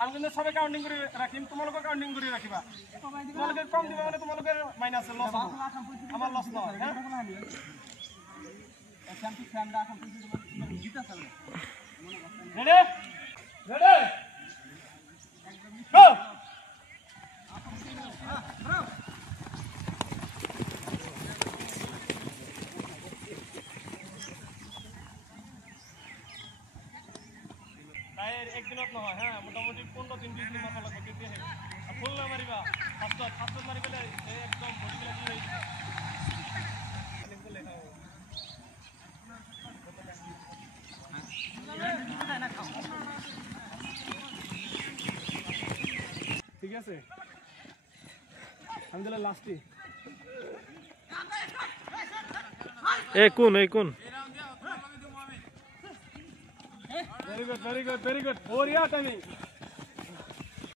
আমি কিন্তু সবে কাউন্টিং করে রাখিম তোমালোকে কাউন্টিং করে রাখিবা তোমালোকে কম দিবা মানে তোমালোকে মাইনাস লস হবে আমার লস নয় হ্যাঁ রেডি রেডি গো টায়ার একদিনত নহয় হ্যাঁ মোটামুটি 15 দিন 20 দিন মাথা লাগবে কেটে হে আর ফুল না মারিবা ফাস্ট মারি গেলে একদম বডিগুলো দিয়ে হয়ে যাবে ঠিক আছে আলহামদুলিল্লাহ লাস্টে এই কোন very good very good very good 4 year timing